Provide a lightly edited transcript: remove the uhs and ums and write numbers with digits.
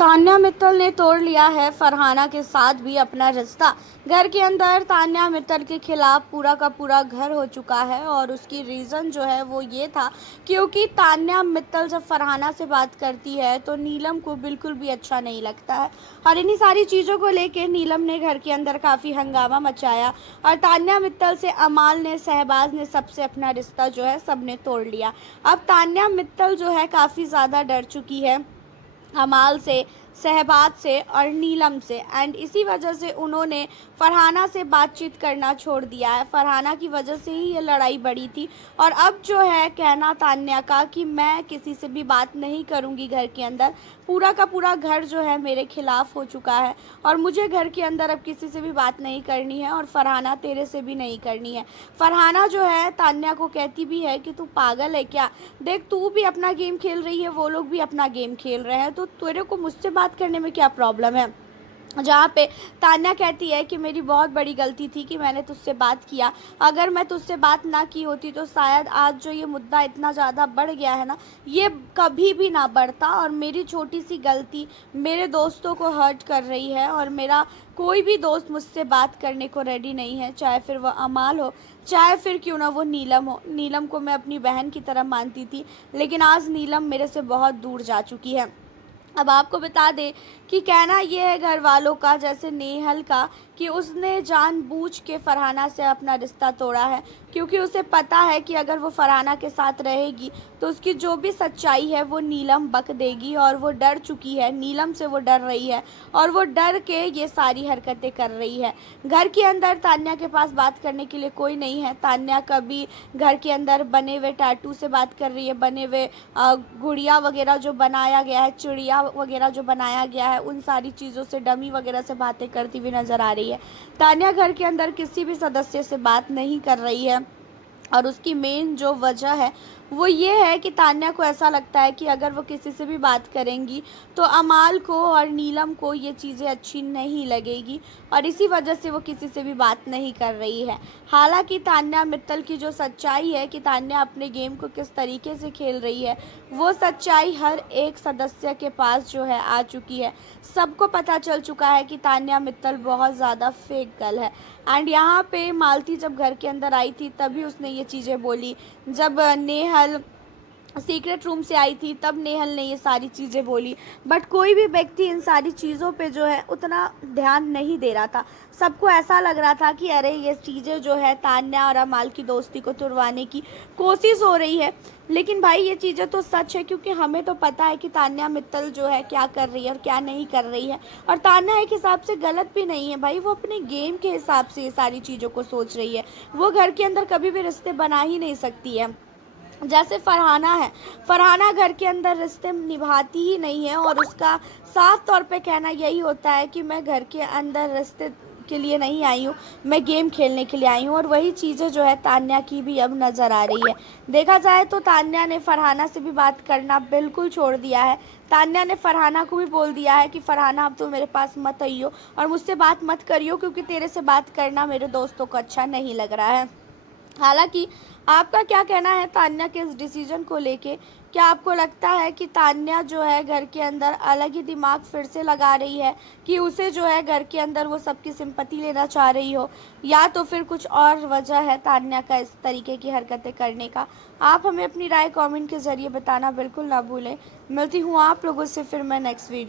तान्या मित्तल ने तोड़ लिया है फरहाना के साथ भी अपना रिश्ता। घर के अंदर तान्या मित्तल के खिलाफ पूरा का पूरा घर हो चुका है और उसकी रीज़न जो है वो ये था क्योंकि तान्या मित्तल जब फरहाना से बात करती है तो नीलम को बिल्कुल भी अच्छा नहीं लगता है और इन्हीं सारी चीज़ों को लेकर नीलम ने घर के अंदर काफ़ी हंगामा मचाया और तान्या मित्तल से अमाल ने, शहबाज ने, सबसे अपना रिश्ता जो है सबने तोड़ लिया। अब तान्या मित्तल जो है काफ़ी ज़्यादा डर चुकी है अमाल से, शहबाज से और नीलम से एंड इसी वजह से उन्होंने फरहाना से बातचीत करना छोड़ दिया है। फरहाना की वजह से ही ये लड़ाई बढ़ी थी और अब जो है कहना तान्या का कि मैं किसी से भी बात नहीं करूंगी घर के अंदर, पूरा का पूरा घर जो है मेरे खिलाफ हो चुका है और मुझे घर के अंदर अब किसी से भी बात नहीं करनी है और फरहाना तेरे से भी नहीं करनी है। फरहाना जो है तान्या को कहती भी है कि तू पागल है क्या, देख तू भी अपना गेम खेल रही है, वो लोग भी अपना गेम खेल रहे हैं, तो तेरे को मुझसे बात करने में क्या प्रॉब्लम है। जहाँ पे तान्या कहती है कि मेरी बहुत बड़ी गलती थी कि मैंने तुझसे बात किया, अगर मैं तुझसे बात ना की होती तो शायद आज जो ये मुद्दा इतना ज़्यादा बढ़ गया है ना, ये कभी भी ना बढ़ता और मेरी छोटी सी गलती मेरे दोस्तों को हर्ट कर रही है और मेरा कोई भी दोस्त मुझसे बात करने को रेडी नहीं है, चाहे फिर वह अमाल हो, चाहे फिर क्यों ना वो नीलम हो। नीलम को मैं अपनी बहन की तरह मानती थी लेकिन आज नीलम मेरे से बहुत दूर जा चुकी है। अब आपको बता दें कि कहना ये है घर वालों का, जैसे नेहल का, कि उसने जानबूझ के फरहाना से अपना रिश्ता तोड़ा है क्योंकि उसे पता है कि अगर वो फरहाना के साथ रहेगी तो उसकी जो भी सच्चाई है वो नीलम बक देगी और वो डर चुकी है, नीलम से वो डर रही है और वो डर के ये सारी हरकतें कर रही है। घर के अंदर तान्या के पास बात करने के लिए कोई नहीं है। तान्या कभी घर के अंदर बने हुए टैटू से बात कर रही है, बने हुए गुड़िया वगैरह जो बनाया गया है, चिड़िया वगैरह जो बनाया गया है, उन सारी चीज़ों से, डमी वगैरह से बातें करती हुई नज़र आ रही है। तान्या घर के अंदर किसी भी सदस्य से बात नहीं कर रही है और उसकी मेन जो वजह है वो ये है कि तान्या को ऐसा लगता है कि अगर वो किसी से भी बात करेंगी तो अमाल को और नीलम को ये चीज़ें अच्छी नहीं लगेगी और इसी वजह से वो किसी से भी बात नहीं कर रही है। हालांकि तान्या मित्तल की जो सच्चाई है कि तान्या अपने गेम को किस तरीके से खेल रही है, वो सच्चाई हर एक सदस्य के पास जो है आ चुकी है। सबको पता चल चुका है कि तान्या मित्तल बहुत ज़्यादा फेक गर्ल है एंड यहाँ पे मालती जब घर के अंदर आई थी तभी उसने ये चीज़ें बोली। जब नेहल सीक्रेट रूम से आई थी तब नेहल ने ये सारी चीज़ें बोली, बट कोई भी व्यक्ति इन सारी चीज़ों पे जो है उतना ध्यान नहीं दे रहा था। सबको ऐसा लग रहा था कि अरे ये चीज़ें जो है तान्या और अमाल की दोस्ती को तुड़वाने की कोशिश हो रही है, लेकिन भाई ये चीज़ें तो सच है क्योंकि हमें तो पता है कि तान्या मित्तल जो है क्या कर रही है और क्या नहीं कर रही है और तान्या एक हिसाब से गलत भी नहीं है भाई, वो अपने गेम के हिसाब से ये सारी चीज़ों को सोच रही है। वो घर के अंदर कभी भी रिश्ते बना ही नहीं सकती है। जैसे फरहाना है, फरहाना घर के अंदर रिश्ते निभाती ही नहीं है और उसका साफ तौर पे कहना यही होता है कि मैं घर के अंदर रिश्ते के लिए नहीं आई हूँ, मैं गेम खेलने के लिए आई हूँ और वही चीज़ें जो है तान्या की भी अब नज़र आ रही है। देखा जाए तो तान्या ने फरहाना से भी बात करना बिल्कुल छोड़ दिया है। तान्या ने फरहाना को भी बोल दिया है कि फरहाना अब तो मेरे पास मत आइयो और मुझसे बात मत करियो क्योंकि तेरे से बात करना मेरे दोस्तों को अच्छा नहीं लग रहा है। हालांकि आपका क्या कहना है तान्या के इस डिसीजन को लेके? क्या आपको लगता है कि तान्या जो है घर के अंदर अलग ही दिमाग फिर से लगा रही है कि उसे जो है घर के अंदर वो सबकी सिंपत्ति लेना चाह रही हो, या तो फिर कुछ और वजह है तान्या का इस तरीके की हरकतें करने का? आप हमें अपनी राय कमेंट के ज़रिए बताना बिल्कुल ना भूलें। मिलती हूँ आप लोगों से फिर मैं नेक्स्ट वीडियो